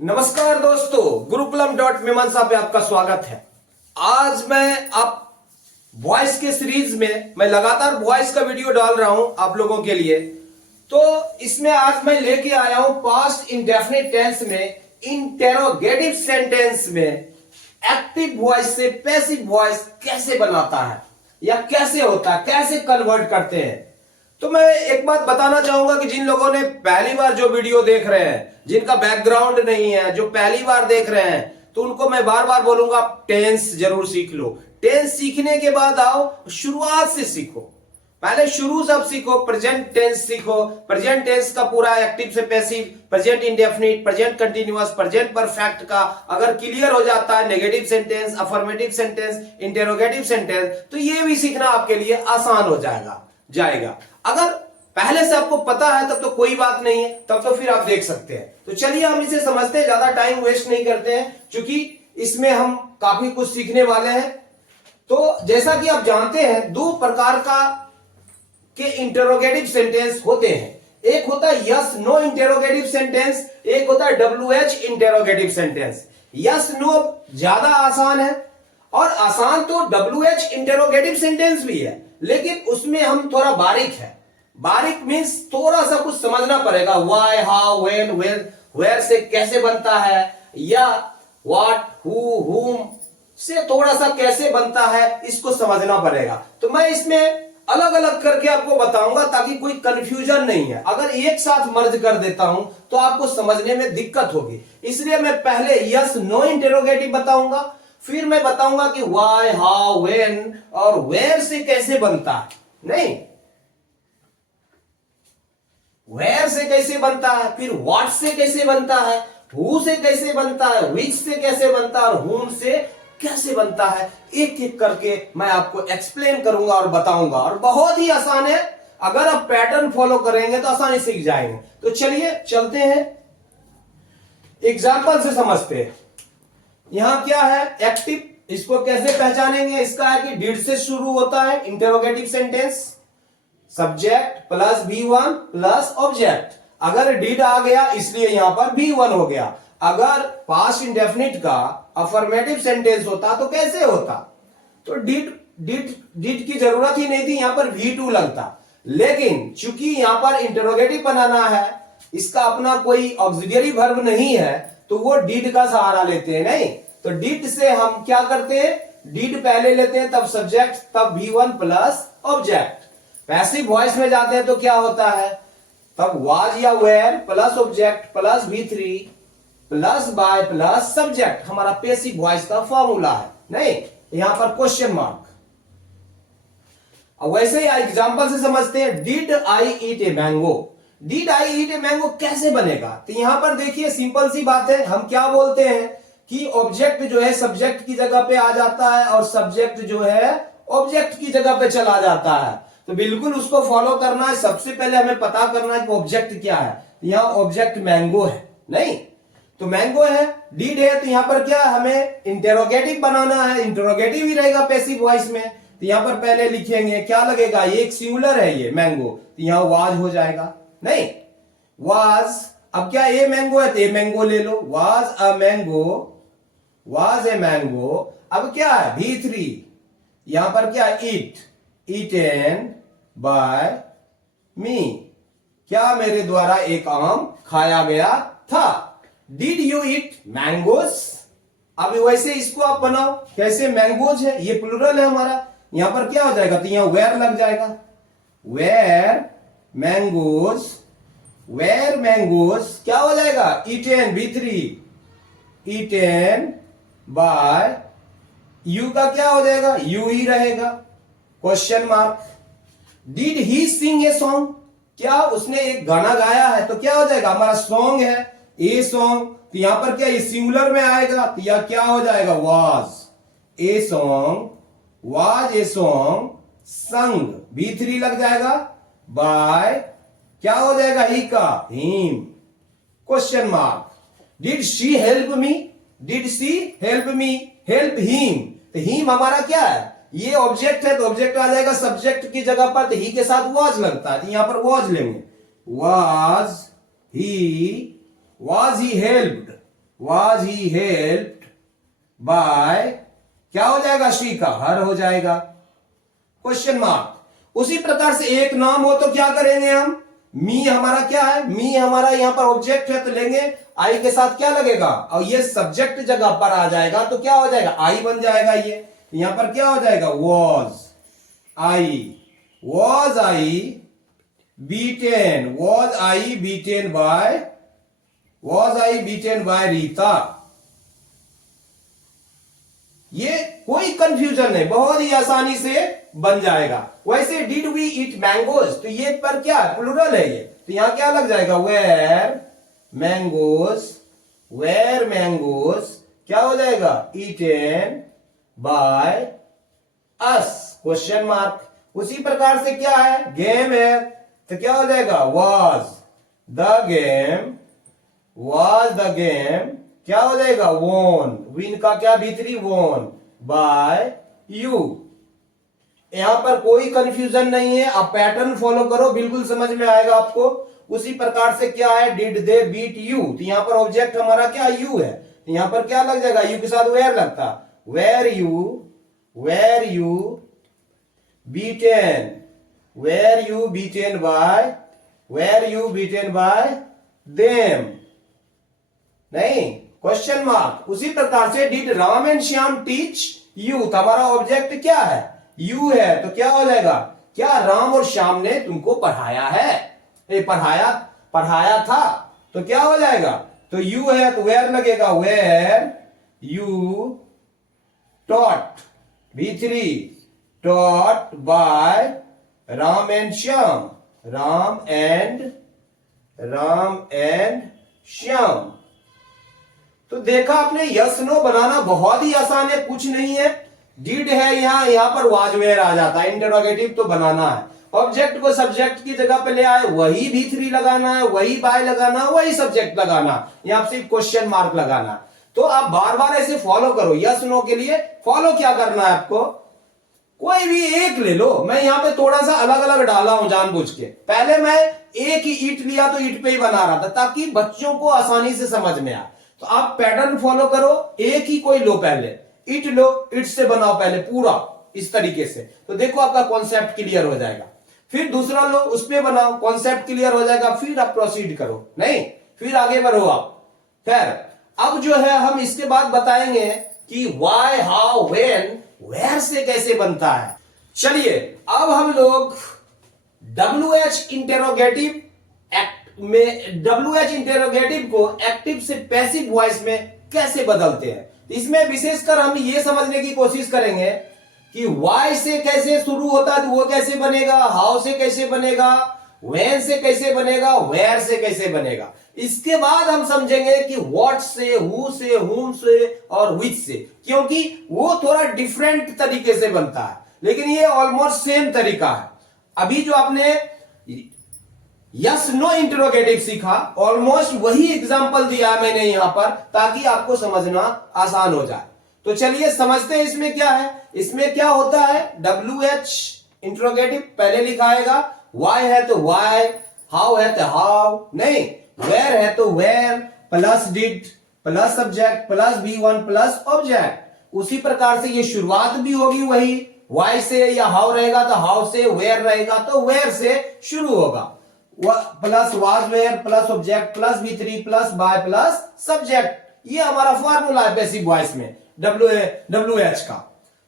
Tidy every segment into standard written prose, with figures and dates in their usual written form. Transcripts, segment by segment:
नमस्कार दोस्तों, गुरुकुलम.मीमांसा पे आपका स्वागत है। आज मैं आप वॉइस के सीरीज में मैं लगातार वॉइस का वीडियो डाल रहा हूं आप लोगों के लिए। तो इसमें आज मैं लेके आया हूं पास्ट इंडेफिनिट टेंस में इंटेरोगेटिव सेंटेंस में एक्टिव वॉइस से पैसिव वॉइस कैसे बनाता है या कैसे होता है, कैसे कन्वर्ट करते हैं। तो मैं एक बात बताना चाहूंगा कि जिन लोगों ने पहली बार जो वीडियो देख रहे हैं, जिनका बैकग्राउंड नहीं है, जो पहली बार देख रहे हैं, तो उनको मैं बार बार बोलूंगा आप टेंस जरूर सीख लो। टेंस सीखने के बाद आओ शुरुआत से सीखो, पहले शुरू से आप सीखो। प्रेजेंट टेंस सीखो, प्रेजेंट टेंस का पूरा एक्टिव से passive, present indefinite, present continuous, present perfect का अगर क्लियर हो जाता है, negative sentence, affirmative sentence, interrogative sentence, तो ये भी सीखना आपके लिए आसान हो जाएगा। अगर पहले से आपको पता है तब तो कोई बात नहीं है, तब तो फिर आप देख सकते हैं। तो चलिए हम इसे समझते हैं, ज्यादा टाइम वेस्ट नहीं करते हैं, क्योंकि इसमें हम काफी कुछ सीखने वाले हैं। तो जैसा कि आप जानते हैं, दो प्रकार के इंटेरोगेटिव सेंटेंस होते हैं। एक होता है यस नो इंटेरोगेटिव सेंटेंस, एक होता है WH interrogative sentence. Yes no ज्यादा आसान है, और आसान तो WH इंटेरोगेटिव सेंटेंस भी है, लेकिन उसमें हम थोड़ा बारीक है। बारीक मीन्स थोड़ा सा कुछ समझना पड़ेगा। व्हाई, हाउ, व्हेन, वेयर से कैसे बनता है, या व्हाट, हु, हुम से थोड़ा सा कैसे बनता है, इसको समझना पड़ेगा। तो मैं इसमें अलग अलग करके आपको बताऊंगा ताकि कोई कंफ्यूजन नहीं है। अगर एक साथ मर्ज कर देता हूं तो आपको समझने में दिक्कत होगी, इसलिए मैं पहले यस नो इंटेरोगेटिव बताऊंगा, फिर मैं बताऊंगा कि व्हाई, हाउ, व्हेन और वेयर से कैसे बनता है। नहीं, वेयर से कैसे बनता है, फिर व्हाट से कैसे बनता है, हु से कैसे बनता है, विच से कैसे बनता है और हुम से कैसे बनता है। एक एक करके मैं आपको एक्सप्लेन करूंगा और बताऊंगा, और बहुत ही आसान है। अगर आप पैटर्न फॉलो करेंगे तो आसानी सीख जाएंगे। तो चलिए चलते हैं, एग्जाम्पल से समझते हैं। यहां क्या है, एक्टिव, इसको कैसे पहचानेंगे। इसका है कि डिड से शुरू होता है interrogative sentence, subject plus V1 plus object. अगर डिड आ गया इसलिए यहां पर V1 हो गया। अगर पास्ट इंडेफिनिट का अफर्मेटिव सेंटेंस होता तो कैसे होता, तो डिड की जरूरत ही नहीं थी, यहां पर V2 लगता। लेकिन चूंकि यहां पर इंटेरोगेटिव बनाना है, इसका अपना कोई ऑक्सिलियरी वर्ब नहीं है, तो वो डिड का सहारा लेते हैं। नहीं, तो डिड से हम क्या करते हैं, डिड पहले लेते हैं, तब सब्जेक्ट, तब V1 plus object. Passive voice में जाते हैं तो क्या होता है, तब वाज या were plus object plus V3 plus by plus subject. हमारा पैसिव वॉइस का फॉर्मूला है। नहीं, यहां पर क्वेश्चन मार्क। अब वैसे ही एग्जांपल से समझते हैं, did I eat a mango. Did I eat a mango कैसे बनेगा, तो यहां पर देखिए सिंपल सी बात है। हम क्या बोलते हैं कि ऑब्जेक्ट जो है सब्जेक्ट की जगह पे आ जाता है, और सब्जेक्ट जो है ऑब्जेक्ट की जगह पे चला जाता है। तो बिल्कुल उसको फॉलो करना है। सबसे पहले हमें पता करना है कि ऑब्जेक्ट क्या है। यहां ऑब्जेक्ट मैंगो है, नहीं तो मैंगो है। डिड है तो यहां पर क्या, हमें इंटेरोगेटिव बनाना है, इंटेरोगेटिव ही रहेगा पैसिव वॉइस में। तो यहां पर पहले लिखेंगे, क्या लगेगा, ये एक सिंगुलर है ये मैंगो, तो यहां वाज हो जाएगा। नहीं, वाज, अब क्या ए मैंगो है तो ए मैंगो ले लो, was a mango, was a mango. अब क्या है V3, यहां पर क्या, ईट, ईटेन बाय मी, क्या मेरे द्वारा एक आम खाया गया था। Did you eat mangoes. अब वैसे इसको आप बनाओ, कैसे, मैंगोज है, ये प्लूरल है हमारा, यहां पर क्या हो जाएगा, तो यहां वेयर लग जाएगा, वेयर मैंगोज, वेयर मैंगोज क्या हो जाएगा, eaten V3, eaten bye, you का क्या हो जाएगा, यू ही रहेगा, question mark. Did he sing a song, क्या उसने एक गाना गाया है, तो क्या हो जाएगा, हमारा सॉन्ग है ए सॉन्ग, तो यहां पर क्या, ये सिंगुलर में आएगा, तो यह क्या हो जाएगा, was a song, was a song संग, V3 लग जाएगा, बाय क्या हो जाएगा, ही का, him, question mark. Did she help me, did she help me, help him, तो हिम हमारा क्या है, ये ऑब्जेक्ट है, तो ऑब्जेक्ट आ जाएगा सब्जेक्ट की जगह पर, तो ही के साथ वाज लगता है, तो यहां पर वाज लेंगे, was he helped, was he helped by, क्या हो जाएगा, शी का हर हो जाएगा, क्वेश्चन मार्क। उसी प्रकार से एक नाम हो तो क्या करेंगे हम, मी हमारा क्या है, मी हमारा यहां पर ऑब्जेक्ट है तो लेंगे आई के साथ क्या लगेगा, और ये सब्जेक्ट जगह पर आ जाएगा तो क्या हो जाएगा, आई बन जाएगा। ये यहां पर क्या हो जाएगा, was I beaten, was I beaten by Rita. ये कोई कंफ्यूजन नहीं, बहुत ही आसानी से बन जाएगा। वैसे डिड वी ईट मैंगोज, तो ये पर क्या प्लूरल है ये, तो यहां क्या लग जाएगा, वेर मैंगोज क्या हो जाएगा, eaten by us, question mark. उसी प्रकार से क्या है, गेम है तो क्या हो जाएगा, was the game क्या हो जाएगा, won, विन का क्या भीतरी, won by you। यहां पर कोई कंफ्यूजन नहीं है, आप पैटर्न फॉलो करो, बिल्कुल समझ में आएगा आपको। उसी प्रकार से क्या है, डिड दे बीट यू, तो यहां पर ऑब्जेक्ट हमारा क्या यू है, तो यहां पर क्या लग जाएगा, यू के साथ वेयर लगता, were you beaten by them, नहीं, क्वेश्चन मार्क। उसी प्रकार से did Ram and Shyam teach you, हमारा ऑब्जेक्ट क्या है, यू है, तो क्या हो जाएगा, क्या राम और श्याम ने तुमको पढ़ाया है, पढ़ाया था, तो क्या हो जाएगा, तो यू है तो वेयर लगेगा, were you taught, V3 taught by Ram and Shyam, Ram and Shyam. तो देखा आपने, यस नो बनाना बहुत ही आसान है, कुछ नहीं है। डिड है यहां पर वाज वेयर आ जाता है, इंटरोगेटिव तो बनाना है, ऑब्जेक्ट को सब्जेक्ट की जगह पे ले आए, वही V3 लगाना है, वही बाय लगाना, वही सब्जेक्ट लगाना, यहां सिर्फ क्वेश्चन मार्क लगाना। तो आप बार बार ऐसे फॉलो करो। यस नो के लिए फॉलो क्या करना है आपको, कोई भी एक ले लो, मैं यहां पे थोड़ा सा अलग अलग डाला हूं जानबूझ के। पहले मैं एक ही ईट लिया तो ईट पे ही बना रहा था ताकि बच्चों को आसानी से समझ में आए। तो आप पैटर्न फॉलो करो, एक ही कोई लो, पहले ईट लो, ईट से बनाओ पहले पूरा इस तरीके से, तो देखो आपका कॉन्सेप्ट क्लियर हो जाएगा। फिर दूसरा लो, उस पे बनाओ, कॉन्सेप्ट क्लियर हो जाएगा, फिर आप प्रोसीड करो, नहीं फिर आगे बढ़ो आप। खैर अब जो है हम इसके बाद बताएंगे कि वाई, हाउ, व्हेन, वेयर से कैसे बनता है। चलिए अब हम लोग WH इंटेरोगेटिव में WH इंटेरोगेटिव को एक्टिव से पैसिव वॉइस में कैसे बदलते हैं। इसमें विशेषकर हम ये समझने की कोशिश करेंगे कि वाई से कैसे शुरू होता है तो वो कैसे बनेगा, हाउ से कैसे बनेगा, व्हेन से कैसे बनेगा, वेयर से कैसे बनेगा। इसके बाद हम समझेंगे कि व्हाट से, हु से, हुम से और विच से, क्योंकि वो थोड़ा डिफरेंट तरीके से बनता है लेकिन ये ऑलमोस्ट सेम तरीका है। अभी जो आपने यस नो इंटरोगेटिव सीखा, ऑलमोस्ट वही एग्जांपल दिया है मैंने यहां पर ताकि आपको समझना आसान हो जाए। तो चलिए समझते हैं इसमें क्या है। इसमें क्या होता है, WH इंटरोगेटिव पहले लिखाएगा, वाई है तो वाई, हाउ है तो हाउ, नहीं वेयर है तो were, plus did plus subject plus V1 plus object. उसी प्रकार से ये शुरुआत भी होगी वही, वाई से या हाउ रहेगा तो हाउ से, वेयर रहेगा तो वेयर से शुरू होगा, plus was were plus object plus V3 plus by plus subject. ये हमारा फॉर्मूला है पैसिव वॉइस में WH का।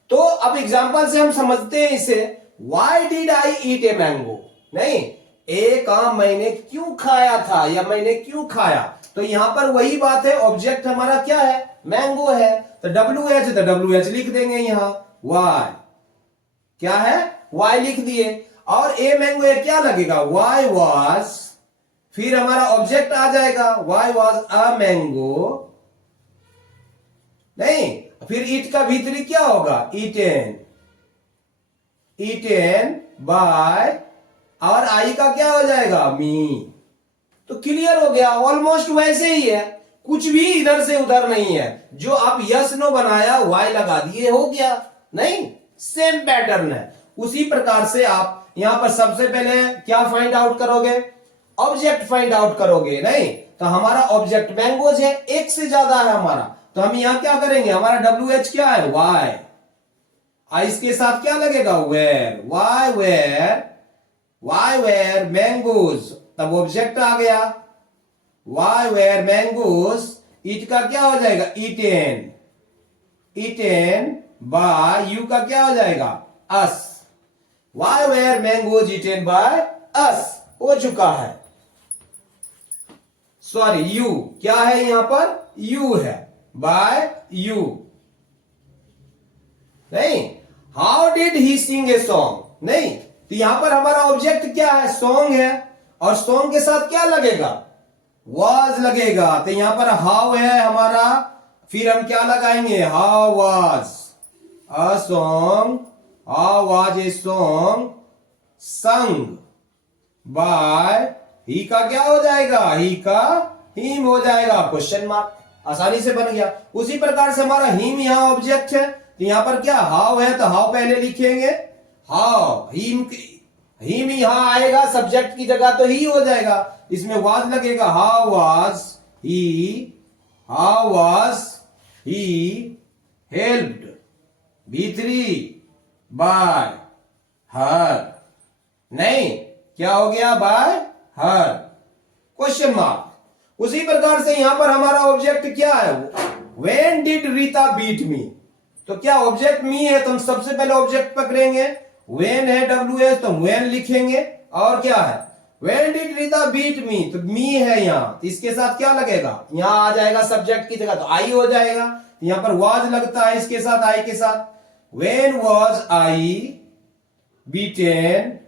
तो अब एग्जांपल से हम समझते हैं इसे। Why did I eat a mango, नहीं एक आम मैंने क्यों खाया था या मैंने क्यों खाया। तो यहां पर वही बात है, ऑब्जेक्ट हमारा क्या है, मैंगो है, तो WH लिख देंगे यहां। वाई क्या है, वाई लिख दिए, और ए मैंगो ए क्या लगेगा, वाई वॉज, फिर हमारा ऑब्जेक्ट आ जाएगा वाई वॉज अ मैंगो, नहीं फिर ईट का भीतरी क्या होगा, ईटेन बाय, और आई का क्या हो जाएगा, मी। तो क्लियर हो गया, ऑलमोस्ट वैसे ही है, कुछ भी इधर से उधर नहीं है। जो आप यस नो बनाया वाई लगा दिए, हो गया, नहीं सेम पैटर्न है। उसी प्रकार से आप यहां पर सबसे पहले क्या फाइंड आउट करोगे, ऑब्जेक्ट फाइंड आउट करोगे, नहीं तो हमारा ऑब्जेक्ट मैंगोज है, एक से ज्यादा है हमारा, तो हम यहां क्या करेंगे, हमारा WH क्या है, वाई, इसके साथ क्या लगेगा, वेयर, वाई वेयर मैंगोज, तब ऑब्जेक्ट आ गया, वाई वेयर मैंगोज, ईट का क्या हो जाएगा, ईटेन, ईटेन बाय, यू का क्या हो जाएगा, us, why were mangoes eaten by us, हो चुका है, सॉरी यू, क्या है यहां पर, यू है, बाय यू, नहीं, how did he sing a song, नहीं, तो यहां पर हमारा ऑब्जेक्ट क्या है, सॉन्ग है, और सॉन्ग के साथ क्या लगेगा, वाज लगेगा, तो यहां पर हाउ है हमारा, फिर हम क्या लगाएंगे, how was a song, how was a song sung by, he का क्या हो जाएगा, ही का हिम हो जाएगा, क्वेश्चन मार्क, आसानी से बन गया। उसी प्रकार से हमारा हिम यहां ऑब्जेक्ट है, तो यहां पर क्या हाउ है, तो हाउ पहले लिखेंगे, हाउ, हिम यहां आएगा सब्जेक्ट की जगह, तो ही हो जाएगा, इसमें वाज लगेगा, how was he helped B3 bye हर, नहीं क्या हो गया, बाय हर, क्वेश्चन मार्क। उसी प्रकार से यहां पर हमारा ऑब्जेक्ट क्या है, when did Rita beat me, तो क्या ऑब्जेक्ट मी है, तो हम सबसे पहले ऑब्जेक्ट पकड़ेंगे, व्हेन है WH, तो व्हेन लिखेंगे, और क्या है, when did Rita beat me, तो मी है यहां, तो इसके साथ क्या लगेगा, यहां आ जाएगा सब्जेक्ट की जगह, तो आई हो जाएगा, यहां पर वाज लगता है इसके साथ, आई के साथ, when was I beaten,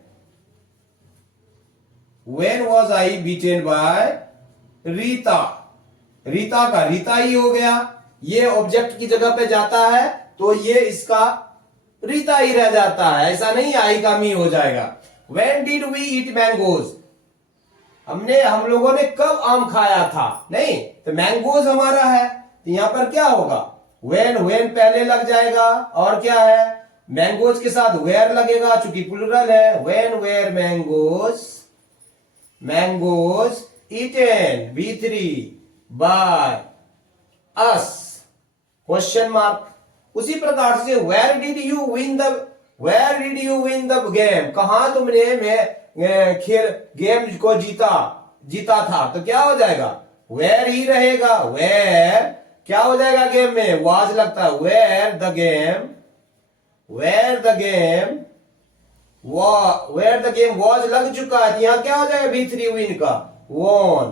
when was I beaten by Rita, Rita का रीता ही हो गया, ये ऑब्जेक्ट की जगह पे जाता है, तो ये इसका रीता ही रह जाता है, ऐसा नहीं आई का मी हो जाएगा। When did we eat mangoes, हम लोगों ने कब आम खाया था, नहीं तो मैंगोज हमारा है, तो यहां पर क्या होगा, when पहले लग जाएगा, और क्या है, मैंगोज के साथ where लगेगा, चूंकि प्लूरल है, when were mangoes eaten B3 by us, question mark. उसी प्रकार से where did you win the game, कहां तुमने खेल गेम को जीता था, तो क्या हो जाएगा, where ही रहेगा, where क्या हो जाएगा, गेम में वाज लगता है, where the game was लग चुका है, यहां क्या हो जाएगा, B3 विन का, won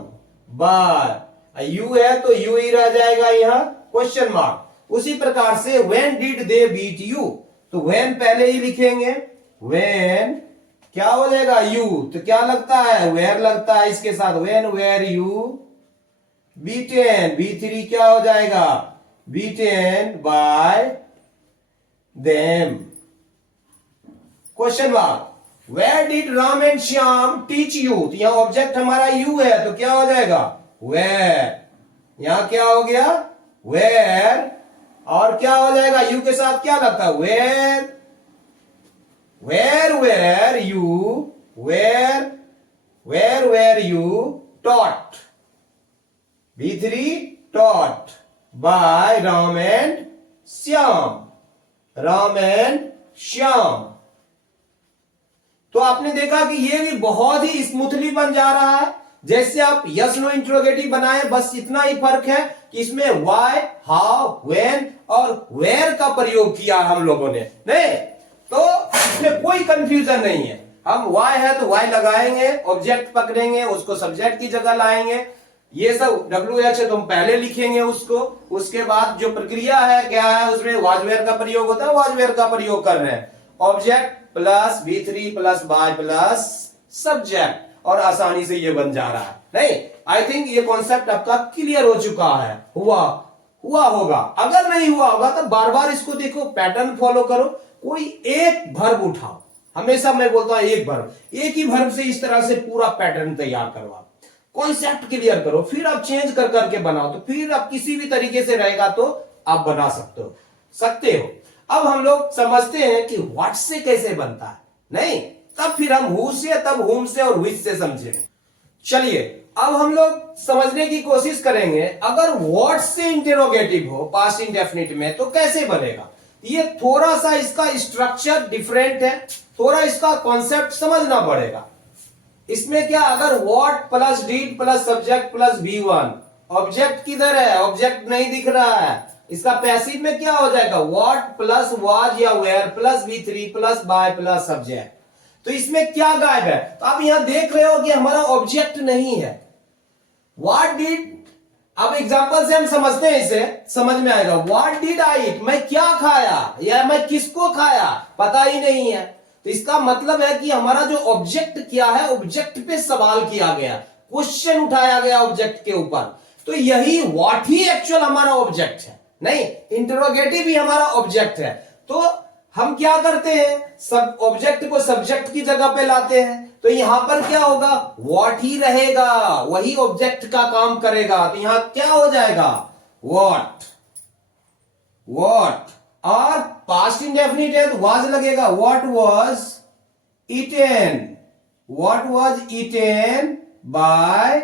by, यू है तो यू ही रह जाएगा यहां, क्वेश्चन मार्क। उसी प्रकार से when did they beat you, तो when पहले ही लिखेंगे, when क्या हो जाएगा, you, तो क्या लगता है, where लगता है इसके साथ, when were you beaten, B3 क्या हो जाएगा, beaten by them, question mark. Where did Ram and Shyam teach you, तो यहां ऑब्जेक्ट हमारा you है, तो क्या हो जाएगा, where, यहां क्या हो गया, where, और क्या हो जाएगा, यू के साथ क्या लगता है, where were you taught, B3 taught by Ram and Shyam, तो आपने देखा कि ये भी बहुत ही स्मूथली बन जा रहा है, जैसे आप यस नो इंट्रोगेटिव बनाए, बस इतना ही फर्क है कि इसमें वाई, हाउ, व्हेन और वेयर का प्रयोग किया हम लोगों ने, नहीं तो इसमें कोई कंफ्यूजन नहीं है, हम वाई है तो वाई लगाएंगे, ऑब्जेक्ट पकड़ेंगे, उसको सब्जेक्ट की जगह लाएंगे, ये सब WH है तो हम पहले लिखेंगे उसको, उसके बाद जो प्रक्रिया है क्या है, उसमें वाज वेयर का प्रयोग होता है, वाज वेयर का प्रयोग कर रहे हैं, object plus B3 plus by plus subject, और आसानी से ये बन जा रहा है, नहीं आई थिंक ये कॉन्सेप्ट आपका क्लियर हो चुका है, हुआ होगा, अगर नहीं हुआ होगा तो बार बार इसको देखो, पैटर्न फॉलो करो, कोई एक वर्ब उठाओ, हमेशा मैं बोलता हूं एक वर्ब, एक ही वर्ब से इस तरह से पूरा पैटर्न तैयार करवाओ, कॉन्सेप्ट क्लियर करो, फिर आप चेंज कर करके बनाओ, तो फिर आप किसी भी तरीके से रहेगा तो आप बना सकते हो। अब हम लोग समझते हैं कि व्हाट से कैसे बनता है, नहीं तब फिर हम हु से, तब हुम से और विच से समझेंगे। चलिए अब हम लोग समझने की कोशिश करेंगे, अगर व्हाट से इंटेरोगेटिव हो पास्ट इंडेफिनिट में तो कैसे बनेगा। ये थोड़ा सा इसका स्ट्रक्चर डिफरेंट है, थोड़ा इसका कॉन्सेप्ट समझना पड़ेगा। इसमें क्या, अगर what plus did plus subject plus V1, object किधर है, ऑब्जेक्ट नहीं दिख रहा है। इसका पैसिव में क्या हो जाएगा, व्हाट प्लस वाज या were plus V3 plus by plus subject. तो इसमें क्या गायब है, तो आप यहां देख रहे हो कि हमारा ऑब्जेक्ट नहीं है। व्हाट डिड, अब एग्जांपल से हम समझते हैं, इसे समझ में आएगा। व्हाट डिड आई ईट, मैं क्या खाया या मैं किसको खाया, पता ही नहीं है। तो इसका मतलब है कि हमारा जो ऑब्जेक्ट क्या है, ऑब्जेक्ट पे सवाल किया गया, क्वेश्चन उठाया गया ऑब्जेक्ट के ऊपर। तो यही व्हाट ही एक्चुअल हमारा ऑब्जेक्ट है, नहीं इंटरोगेटिव ही हमारा ऑब्जेक्ट है। तो हम क्या करते हैं, सब ऑब्जेक्ट को सब्जेक्ट की जगह पे लाते हैं। तो यहां पर क्या होगा, व्हाट ही रहेगा, वही ऑब्जेक्ट का काम करेगा। तो यहां क्या हो जाएगा, व्हाट। और पास्ट इंडेफिनिट है तो वाज लगेगा, what was eaten, what was eaten by,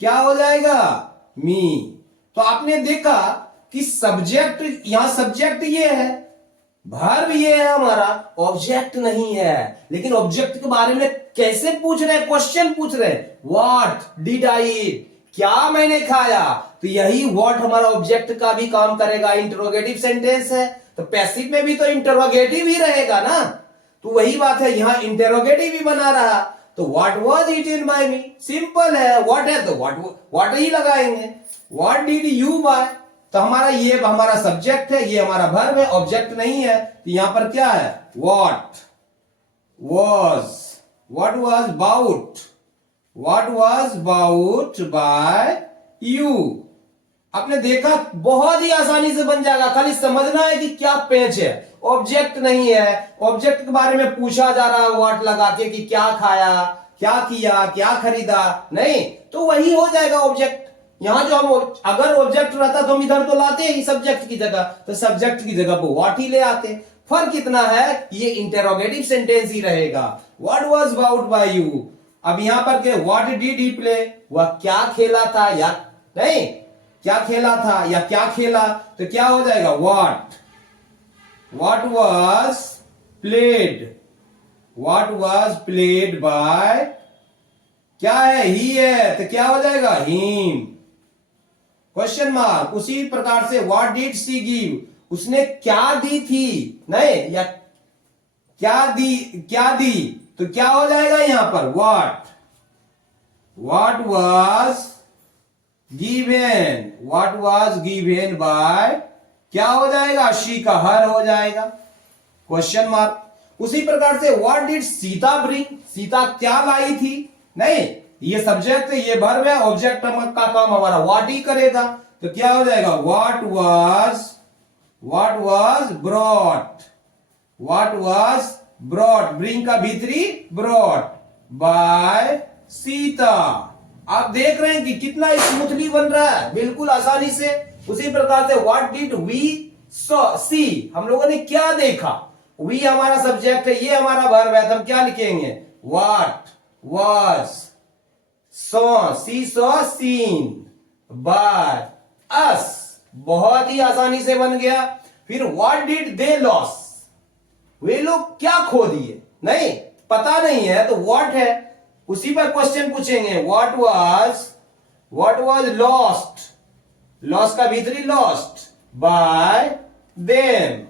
क्या हो जाएगा, मी। तो आपने देखा कि सब्जेक्ट, यहां सब्जेक्ट ये है, वर्ब ये है हमारा, ऑब्जेक्ट नहीं है। लेकिन ऑब्जेक्ट के बारे में कैसे पूछ रहे हैं, क्वेश्चन पूछ रहे हैं, व्हाट डिड आई ईट, क्या मैंने खाया। तो यही व्हाट हमारा ऑब्जेक्ट का भी काम करेगा, इंटरोगेटिव सेंटेंस है। तो पैसिव में भी तो इंटरोगेटिव ही रहेगा ना। तो वही बात है, यहां इंटरोगेटिव ही बना रहा। तो what was eaten by me, simple है, व्हाट है तो व्हाट ही लगाएंगे। व्हाट डिड यू बाय, तो हमारा ये हमारा सब्जेक्ट है, ये हमारा वर्ब है, ऑब्जेक्ट नहीं है। तो यहां पर क्या है, what was bought by you. आपने देखा बहुत ही आसानी से बन जाएगा, खाली समझना है कि क्या पेच है। ऑब्जेक्ट नहीं है, ऑब्जेक्ट के बारे में पूछा जा रहा है व्हाट लगा के कि क्या खाया, क्या किया, क्या खरीदा, नहीं तो वही हो जाएगा ऑब्जेक्ट। यहां जो हम अगर ऑब्जेक्ट रहता तो हम इधर तो लाते ही सब्जेक्ट की जगह, तो सब्जेक्ट की जगह पर व्हाट ही ले आते। फर्क इतना है, ये इंटरोगेटिव सेंटेंस ही रहेगा, what was bought by you. अब यहां पर के व्हाट डिड ही प्ले, वह क्या खेला था या नहीं, क्या खेला था या क्या खेला। तो क्या हो जाएगा, व्हाट वाज प्लेड बाय, क्या है, ही है, तो क्या हो जाएगा, हिम, क्वेश्चन मार्क। उसी प्रकार से व्हाट डिड शी गिव, उसने क्या दी थी, नहीं या क्या दी, तो क्या हो जाएगा यहां पर, व्हाट वाज गिवेन बाय, क्या हो जाएगा, शी का हर हो जाएगा, क्वेश्चन मार्क। उसी प्रकार से what did Sita bring, Sita क्या लाई थी, नहीं ये सब्जेक्ट है, ये वर्ब है, ऑब्जेक्ट का काम हमारा व्हाट ही करेगा। तो क्या हो जाएगा, व्हाट वाज ब्रॉट, ब्रिंग का भीतरी ब्रॉट बाय सीता। आप देख रहे हैं कि कितना स्मूथली बन रहा है, बिल्कुल आसानी से। उसी प्रकार से व्हाट डिड वी सी, हम लोगों ने क्या देखा, वी हमारा सब्जेक्ट है, ये हमारा वर्ब है, तो हम क्या लिखेंगे, what was scene by us, बहुत ही आसानी से बन गया। फिर व्हाट डिड दे लॉस, वे लोग क्या खो दिए, नहीं पता नहीं है तो व्हाट है, उसी पर क्वेश्चन पूछेंगे, व्हाट वाज लॉस्ट का भीतरी lost by them,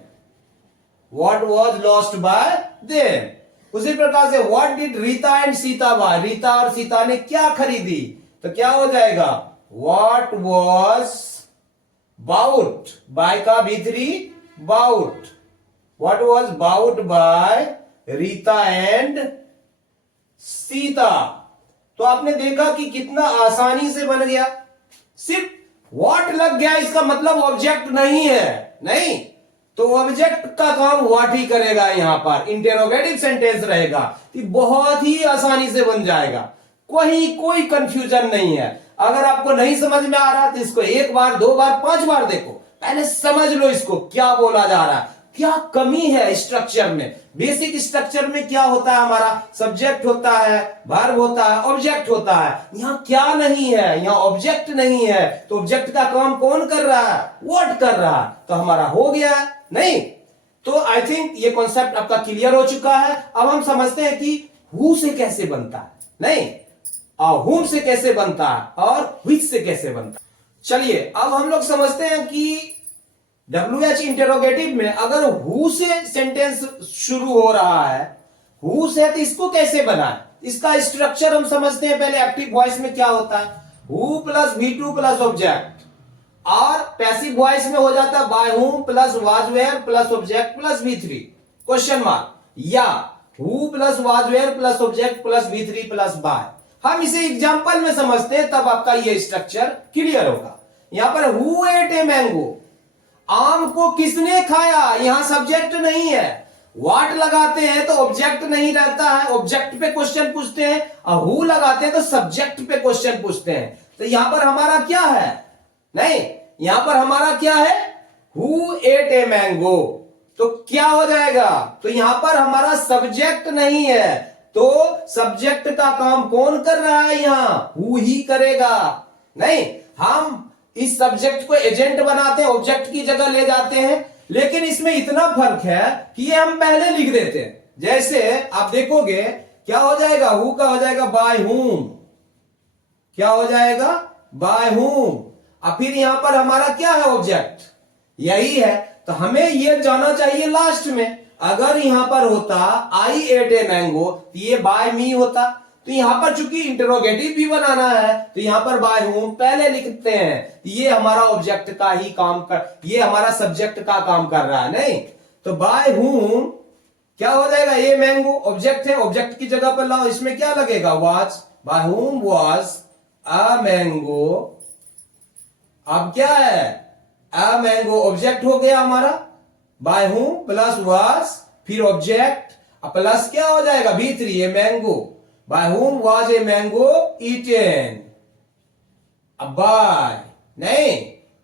what was lost by them. उसी प्रकार से what did Rita and Sita by, Rita और सीता ने क्या खरीदी, तो क्या हो जाएगा, व्हाट वाज बाउट, बाय का भीतरी bought, what was bought by Rita and Sita. तो आपने देखा कि कितना आसानी से बन गया, सिर्फ व्हाट लग गया, इसका मतलब ऑब्जेक्ट नहीं है, नहीं तो ऑब्जेक्ट का काम व्हाट ही करेगा, यहां पर इंटेरोगेटिव सेंटेंस रहेगा। तो बहुत ही आसानी से बन जाएगा, कोई कंफ्यूजन नहीं है। अगर आपको नहीं समझ में आ रहा तो इसको 1 बार 2 बार 5 बार देखो, पहले समझ लो इसको क्या बोला जा रहा है, क्या कमी है स्ट्रक्चर में। बेसिक स्ट्रक्चर में क्या होता है, हमारा सब्जेक्ट होता है, वर्ब होता है, ऑब्जेक्ट होता है। यहां क्या नहीं है, यहां ऑब्जेक्ट नहीं है, तो ऑब्जेक्ट का काम कौन कर रहा है, व्हाट कर रहा है, तो हमारा हो गया नहीं। तो आई थिंक ये कॉन्सेप्ट आपका क्लियर हो चुका है। अब हम समझते हैं कि हु से कैसे बनता है, नहीं हुम से कैसे बनता है और विच से कैसे बनता है। चलिए अब हम लोग समझते हैं कि WH इंटेरोगेटिव में अगर हु से सेंटेंस शुरू हो रहा है, हु से, तो इसको कैसे बनाए, इसका स्ट्रक्चर हम समझते हैं पहले। एक्टिव वॉइस में क्या होता है, who plus V2 plus object, और पैसिव वॉइस में हो जाता है by whom plus was were plus object plus V3 question mark, या who plus was were plus object plus V3 plus by. हम इसे एग्जांपल में समझते हैं, तब आपका ये स्ट्रक्चर क्लियर होगा। यहां पर हु एट ए मैंगो, आम को किसने खाया, यहां सब्जेक्ट नहीं है। व्हाट लगाते हैं तो ऑब्जेक्ट नहीं रहता है, ऑब्जेक्ट पे क्वेश्चन पूछते हैं, और हु लगाते हैं तो सब्जेक्ट पे क्वेश्चन पूछते हैं। तो यहां पर हमारा क्या है, नहीं यहां पर हमारा क्या है, हु एट ए मैंगो, तो क्या हो जाएगा, तो यहां पर हमारा सब्जेक्ट नहीं है, तो सब्जेक्ट का काम कौन कर रहा है, यहां हु ही करेगा। नहीं, हम इस सब्जेक्ट को एजेंट बनाते हैं, ऑब्जेक्ट की जगह ले जाते हैं, लेकिन इसमें इतना फर्क है कि ये हम पहले लिख देते हैं। जैसे आप देखोगे क्या हो जाएगा, हु का हो जाएगा बाय हुम, क्या हो जाएगा बाय हुम, और फिर यहां पर हमारा क्या है, ऑब्जेक्ट यही है। तो हमें यह जाना चाहिए लास्ट में, अगर यहां पर होता आई एट ए मैंगो, तो ये बाय मी होता। तो यहां पर चूंकि इंटरोगेटिव भी बनाना है, तो यहां पर बाय हुम पहले लिखते हैं, ये हमारा ऑब्जेक्ट का ही काम कर, ये हमारा सब्जेक्ट का काम कर रहा है, नहीं। तो बाय हुम क्या हो जाएगा, ये मैंगो ऑब्जेक्ट है, ऑब्जेक्ट की जगह पर लाओ, इसमें क्या लगेगा, was, by whom was a mango. अब क्या है, अ मैंगो ऑब्जेक्ट हो गया हमारा, बाय हुम प्लस वाज, फिर ऑब्जेक्ट प्लस क्या हो जाएगा, V3 ये mango, by whom was a mango eaten, by, नहीं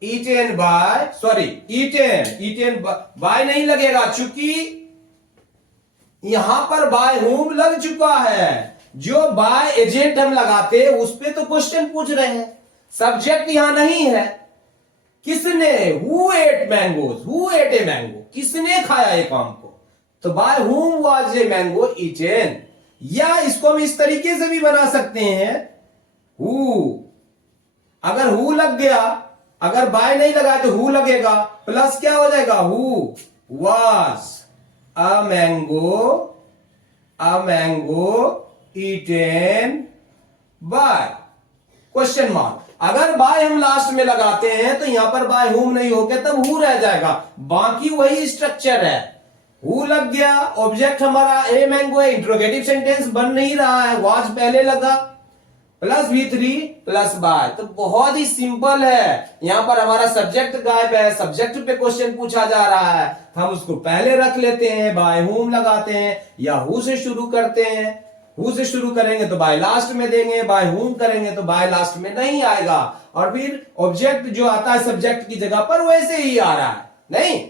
eaten by, sorry eaten by नहीं लगेगा, चूंकि यहां पर by whom लग चुका है। जो by एजेंट हम लगाते उस पे तो क्वेश्चन पूछ रहे हैं, सब्जेक्ट यहां नहीं है। किसने, who ate mangoes, who ate a mango, किसने खाया एक आम को, तो by whom was a mango eaten। या इसको हम इस तरीके से भी बना सकते हैं, हु, अगर हु लग गया, अगर बाय नहीं लगा तो हु लगेगा, प्लस क्या हो जाएगा, who was a mango eaten by question mark. अगर बाय हम लास्ट में लगाते हैं तो यहां पर बाय हुम नहीं होके तब हु रह जाएगा, बाकी वही स्ट्रक्चर है। हु लग गया, ऑब्जेक्ट हमारा ए मैंगो है, इंट्रोगेटिव सेंटेंस बन नहीं रहा है, वाज पहले लगा, प्लस V3 प्लस बाय। तो बहुत ही सिंपल है, यहां पर हमारा सब्जेक्ट गायब है, सब्जेक्ट पे क्वेश्चन पूछा जा रहा है, हम उसको पहले रख लेते हैं, बाय हुम लगाते हैं, या हु से शुरू करते हैं। हु से शुरू करेंगे तो बाय लास्ट में देंगे, बाय हुम करेंगे तो बाय लास्ट में नहीं आएगा, और फिर ऑब्जेक्ट जो आता है सब्जेक्ट की जगह पर वैसे ही आ रहा है, नहीं।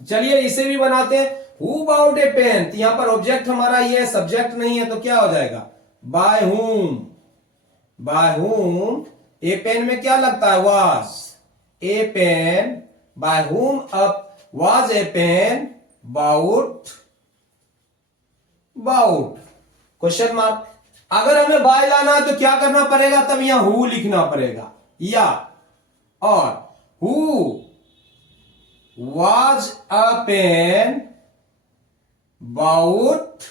चलिए इसे भी बनाते हैं, हु बाउट ए पेन, तो यहां पर ऑब्जेक्ट हमारा ये सब्जेक्ट नहीं है, तो क्या हो जाएगा, by whom, by whom A pen में क्या लगता है, was, a pen, by whom up was a pen bought, bought question mark. अगर हमें बाय लाना है तो क्या करना पड़ेगा, तब यहां हु लिखना पड़ेगा, या, और who was a pen bought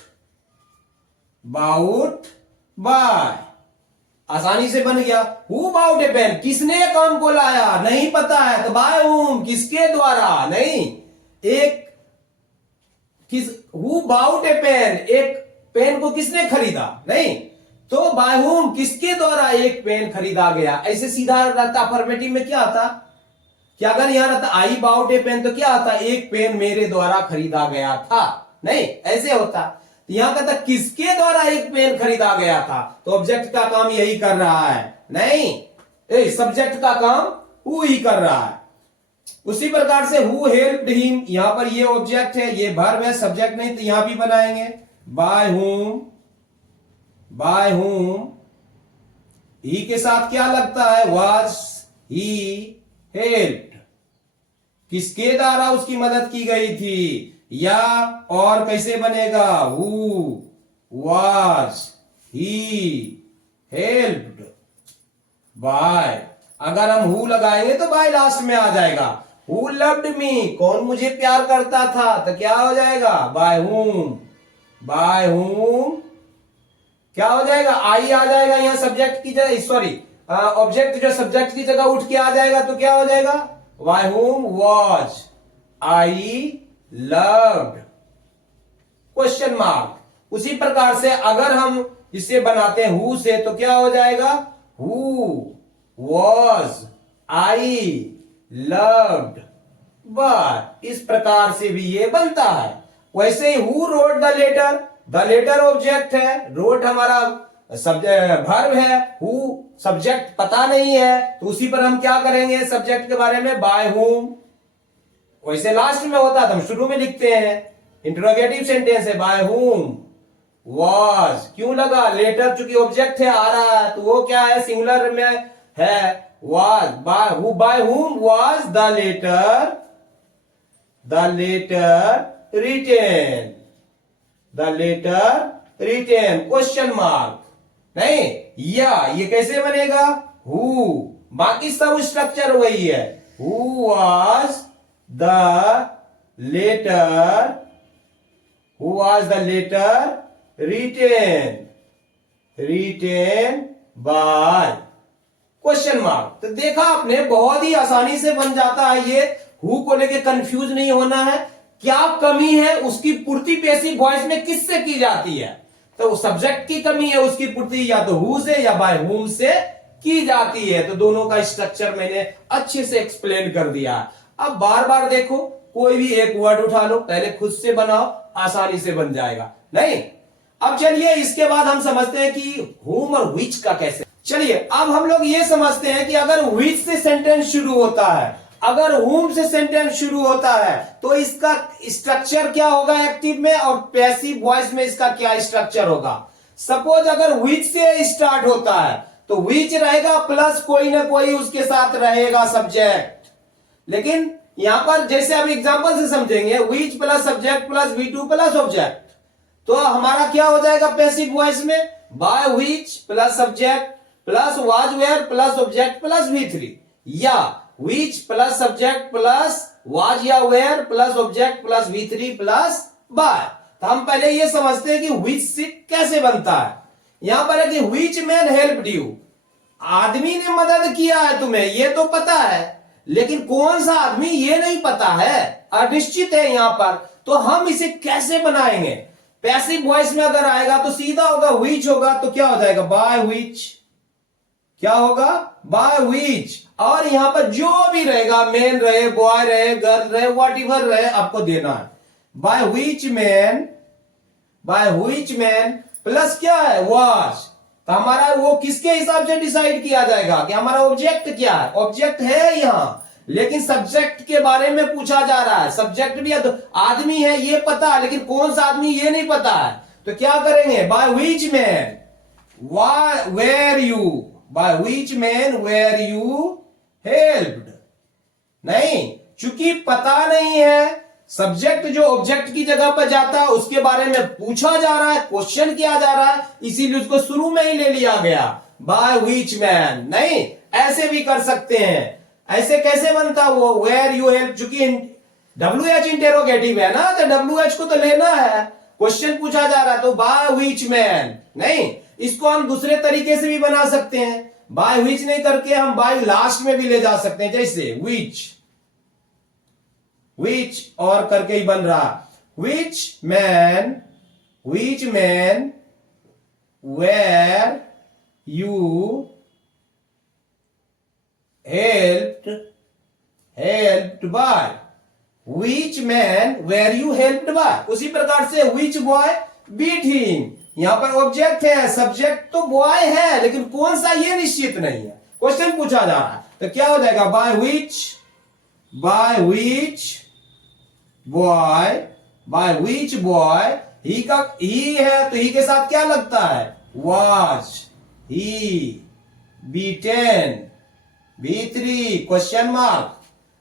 by, आसानी से बन गया। हु बाउट ए पेन, किसने काम को लाया नहीं पता है, तो बाय हुम, किसके द्वारा, नहीं, एक किस, हु बाउट ए पेन, एक पेन को किसने खरीदा, नहीं, तो बाय हुम, किसके द्वारा एक पेन खरीदा गया। ऐसे सीधा रहता, अफर्मेटिव में क्या आता, कि अगर यहां रहता आई बाउट ए पेन तो क्या आता, एक पेन मेरे द्वारा खरीदा गया था, नहीं, ऐसे होता। तो यहां कहता किसके द्वारा एक पेन खरीदा गया था, तो ऑब्जेक्ट का काम यही कर रहा है, नहीं, सब्जेक्ट का काम हु ही कर रहा है। उसी प्रकार से हु हेल्प्ड हिम, यहां पर ये ऑब्जेक्ट है, ये वर्ब है, सब्जेक्ट नहीं, तो यहां भी बनाएंगे बाय whom ही के साथ क्या लगता है, was he helped, किसके द्वारा उसकी मदद की गई थी, या और कैसे बनेगा, who was he helped by, अगर हम हु लगाएंगे तो बाय लास्ट में आ जाएगा। हु लव्ड मी, कौन मुझे प्यार करता था, तो क्या हो जाएगा, बाय whom क्या हो जाएगा, आई आ जाएगा यहां सब्जेक्ट की जगह, सॉरी ऑब्जेक्ट जो सब्जेक्ट की जगह उठ के आ जाएगा, तो क्या हो जाएगा, by whom was I loved, question mark. उसी प्रकार से अगर हम इसे बनाते हैं हु से, तो क्या हो जाएगा, who was I loved by, इस प्रकार से भी ये बनता है। वैसे ही who wrote the letter object है, रोड हमारा वर्ब है, हु सब्जेक्ट पता नहीं है, तो उसी पर हम क्या करेंगे, सब्जेक्ट के बारे में बाय whom, वैसे लास्ट में होता तो हम शुरू में लिखते हैं, इंटरोगेटिव सेंटेंस है, बाय whom was, क्यों लगा, लेटर चूंकि ऑब्जेक्ट है आ रहा है, तो वो क्या है, सिंगुलर में है, was, by whom was the letter written, question mark, नहीं, या ये कैसे बनेगा, हु, बाकी सब स्ट्रक्चर वही है, who was the letter written by, question mark. तो देखा आपने, बहुत ही आसानी से बन जाता है ये, हु को लेके कंफ्यूज नहीं होना है, क्या कमी है उसकी पूर्ति पैसिव वॉइस में किससे की जाती है, तो सब्जेक्ट की कमी है, उसकी पूर्ति या तो हु से या बाय whom से की जाती है। तो दोनों का स्ट्रक्चर मैंने अच्छे से एक्सप्लेन कर दिया। अब बार बार देखो, कोई भी एक वर्ड उठा लो, पहले खुद से बनाओ, आसानी से बन जाएगा। नहीं, अब चलिए इसके बाद हम समझते हैं कि whom और which का कैसे। चलिए अब हम लोग ये समझते हैं कि अगर which से सेंटेंस शुरू होता है, अगर whom से सेंटेंस शुरू होता है, तो इसका स्ट्रक्चर क्या होगा एक्टिव में, और पैसिव वॉइस में इसका क्या स्ट्रक्चर होगा। सपोज अगर which से स्टार्ट होता है, तो which रहेगा प्लस कोई ना कोई उसके साथ रहेगा सब्जेक्ट। लेकिन यहां पर जैसे हम एग्जांपल से समझेंगे, which plus subject plus V2 plus object, तो हमारा क्या हो जाएगा पैसिव वॉइस में, by which plus subject plus was where plus object plus V3, या which plus subject plus was या where plus object plus V3 plus by। तो हम पहले ये समझते हैं कि which से कैसे बनता है। यहां पर है कि which man helped you, आदमी ने मदद किया है तुम्हें, ये तो पता है, लेकिन कौन सा आदमी ये नहीं पता है, अनिश्चित है यहां पर। तो हम इसे कैसे बनाएंगे, पैसिव वॉइस में अगर आएगा तो सीधा होगा which होगा, तो क्या हो जाएगा, बाय which, क्या होगा, बाय which, और यहां पर जो भी रहेगा, मैन रहे, बॉय रहे, गर्ल रहे, व्हाटएवर रहे, आपको देना है। बाय which मैन प्लस क्या है, was, तो हमारा वो किसके हिसाब से डिसाइड किया जाएगा कि हमारा ऑब्जेक्ट क्या है, ऑब्जेक्ट है यहां, लेकिन सब्जेक्ट के बारे में पूछा जा रहा है। सब्जेक्ट भी आदमी है ये पता है, लेकिन कौन सा आदमी ये नहीं पता है, तो क्या करेंगे, by which man were you helped. नहीं, चूंकि पता नहीं है, सब्जेक्ट जो ऑब्जेक्ट की जगह पर जाता है उसके बारे में पूछा जा रहा है, क्वेश्चन किया जा रहा है, इसीलिए उसको शुरू में ही ले लिया गया, बाय which मैन। नहीं, ऐसे भी कर सकते हैं। ऐसे कैसे बनता वो, वेर यू हेल्प, चूंकि WH इंटेरोगेटिव है ना, तो WH को तो लेना है, क्वेश्चन पूछा जा रहा है, तो बाय which मैन। नहीं, इसको हम दूसरे तरीके से भी बना सकते हैं, बाय which नहीं करके हम बाय लास्ट में भी ले जा सकते हैं, जैसे which और करके ही बन रहा, which man were you helped by, which man were you helped by। उसी प्रकार से which boy beat him, यहां पर ऑब्जेक्ट है, सब्जेक्ट तो बॉय है, लेकिन कौन सा ये निश्चित नहीं है, क्वेश्चन पूछा जा रहा है, तो क्या हो जाएगा, by which by which boy ही का ही है, तो ही के साथ क्या लगता है, was he beaten, B3 question mark.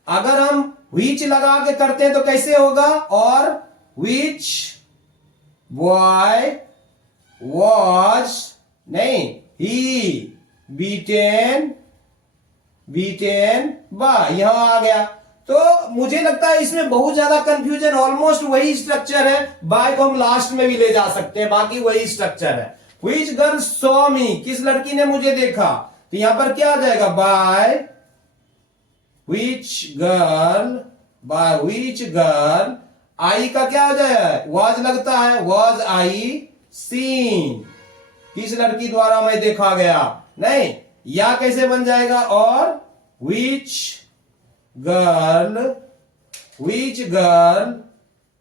अगर हम विच लगा के करते हैं तो कैसे होगा, और विच बॉय वॉज नहीं, ही बीटेन बाय, यहां आ गया। तो मुझे लगता है इसमें बहुत ज्यादा कंफ्यूजन, ऑलमोस्ट वही स्ट्रक्चर है, बाय को हम लास्ट में भी ले जा सकते हैं, बाकी वही स्ट्रक्चर है। व्हिच गर्ल सॉ मी, किस लड़की ने मुझे देखा, तो यहां पर क्या आ जाएगा, बाय व्हिच गर्ल, आई का क्या आ जाए, वॉज लगता है, वॉज आई सीन, किस लड़की द्वारा मैं देखा गया, नहीं, या कैसे बन जाएगा, और which girl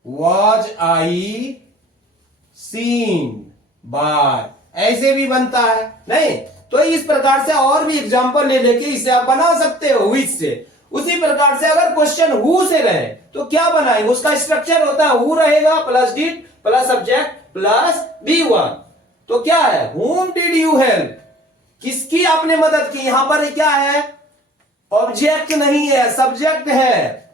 was I seen by, ऐसे भी बनता है, नहीं, तो इस प्रकार से और भी एग्जांपल ले लेके इसे आप बना सकते हो which से। उसी प्रकार से अगर क्वेश्चन हु से रहे तो क्या बनाएंगे, उसका स्ट्रक्चर होता है हु रहेगा plus did plus subject plus B1, तो क्या है, whom did you help, किसकी आपने मदद की, यहां पर क्या है, ऑब्जेक्ट नहीं है, सब्जेक्ट है।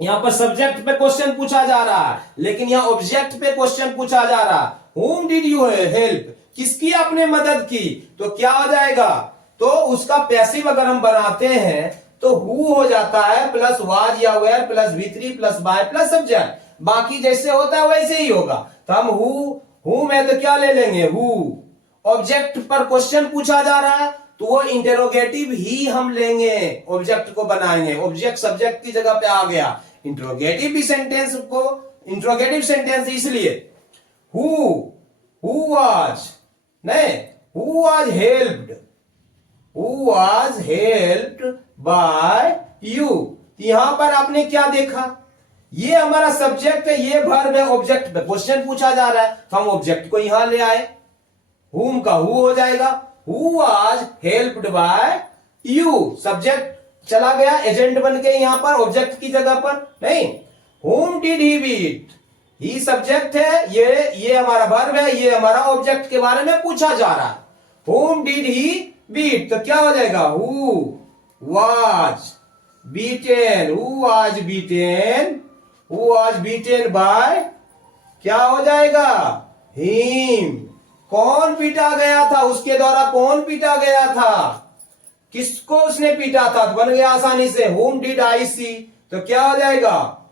यहां पर सब्जेक्ट पे क्वेश्चन पूछा जा रहा है, लेकिन यहां ऑब्जेक्ट पे क्वेश्चन पूछा जा रहा है, whom did you help, किसकी आपने मदद की, तो क्या हो जाएगा, तो उसका पैसिव अगर हम बनाते हैं तो हु हो जाता है प्लस वाज या were plus V3 plus by plus subject, बाकी जैसे होता है वैसे ही होगा। तो हम हु में तो क्या ले लेंगे, हु, ऑब्जेक्ट पर क्वेश्चन पूछा जा रहा है तो वो इंटेरोगेटिव ही हम लेंगे, ऑब्जेक्ट को बनाएंगे, ऑब्जेक्ट सब्जेक्ट की जगह पे आ गया। इंट्रोगेटिव भी सेंटेंस को इंट्रोगेटिव सेंटेंस इसलिए हु वाज नहीं, who was helped bye you, यहां पर आपने क्या देखा, ये हमारा सब्जेक्ट है, ये वर्ब है, ऑब्जेक्ट पे क्वेश्चन पूछा जा रहा है तो हम ऑब्जेक्ट को यहां ले आए, whom का who हो जाएगा, who was helped by you, subject चला गया एजेंट बन के यहां पर ऑब्जेक्ट की जगह पर, नहीं, whom did he beat, he subject है, ये हमारा वर्ब है, ये हमारा ऑब्जेक्ट के बारे में पूछा जा रहा है, whom did he beat, तो क्या हो जाएगा, who was beaten by, क्या हो जाएगा, him, कौन पीटा गया था, उसके द्वारा कौन पीटा गया था, किसको उसने पीटा था, तो बन गया आसानी से whom did I see, तो क्या हो जाएगा,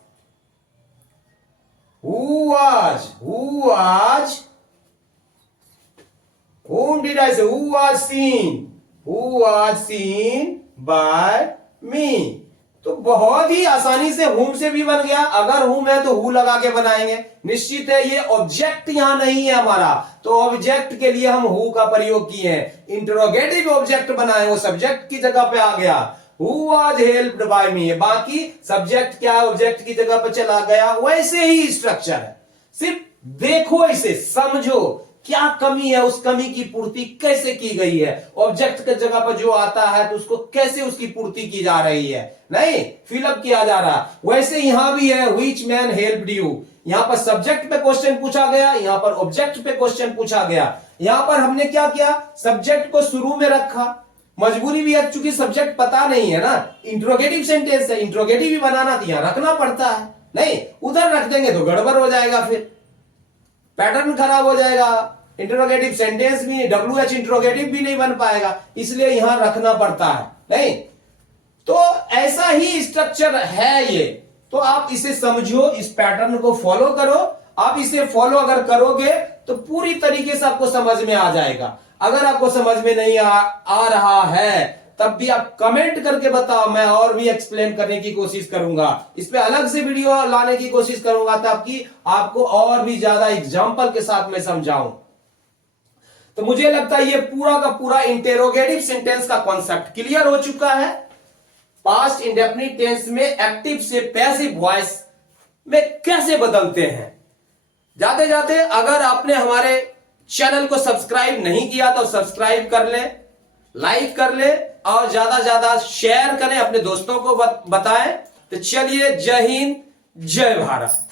whom did I see, who was seen by me, तो बहुत ही आसानी से whom से भी बन गया। अगर whom है तो who लगा के बनाएंगे, निश्चित है ये ऑब्जेक्ट यहां नहीं है हमारा, तो ऑब्जेक्ट के लिए हम who का प्रयोग किए हैं, इंटरोगेटिव ऑब्जेक्ट बनाए, वो सब्जेक्ट की जगह पे आ गया, who was helped by me, बाकी सब्जेक्ट क्या है ऑब्जेक्ट की जगह पे चला गया, वैसे ही स्ट्रक्चर है। सिर्फ देखो, इसे समझो क्या कमी है, उस कमी की पूर्ति कैसे की गई है, ऑब्जेक्ट के जगह पर जो आता है तो उसको कैसे उसकी पूर्ति की जा रही है, नहीं फिलअप किया जा रहा। वैसे यहां भी है व्हिच मैन हेल्प्ड यू, यहां पर सब्जेक्ट पे क्वेश्चन पूछा गया, यहां पर ऑब्जेक्ट पे क्वेश्चन पूछा गया। यहां पर हमने क्या किया, सब्जेक्ट को शुरू में रखा, मजबूरी भी है चूंकि सब्जेक्ट पता नहीं है ना, इंट्रोगेटिव सेंटेंस है, इंट्रोगेटिव भी बनाना तो यहां रखना पड़ता है, नहीं उधर रख देंगे तो गड़बड़ हो जाएगा, फिर पैटर्न खराब हो जाएगा, इंटरोगेटिव सेंटेंस भी WH इंटरोगेटिव भी नहीं बन पाएगा, इसलिए यहां रखना पड़ता है, नहीं तो ऐसा ही स्ट्रक्चर है ये। तो आप इसे समझो, इस पैटर्न को फॉलो करो, आप इसे फॉलो अगर करोगे तो पूरी तरीके से आपको समझ में आ जाएगा। अगर आपको समझ में नहीं आ रहा है तब भी आप कमेंट करके बताओ, मैं और भी एक्सप्लेन करने की कोशिश करूंगा, इस पे अलग से वीडियो लाने की कोशिश करूंगा ताकि आपको और भी ज्यादा एग्जांपल के साथ में समझाऊं। तो मुझे लगता है ये पूरा का पूरा इंटेरोगेटिव सेंटेंस का कॉन्सेप्ट क्लियर हो चुका है। पास्ट इंडेफिनिट टेंस में एक्टिव से पैसिव वॉइस में कैसे बदलते हैं। जाते जाते अगर आपने हमारे चैनल को सब्सक्राइब नहीं किया तो सब्सक्राइब कर लें, लाइक कर लें और ज्यादा ज्यादा शेयर करें, अपने दोस्तों को बताएं। तो चलिए, जय हिंद, जय भारत।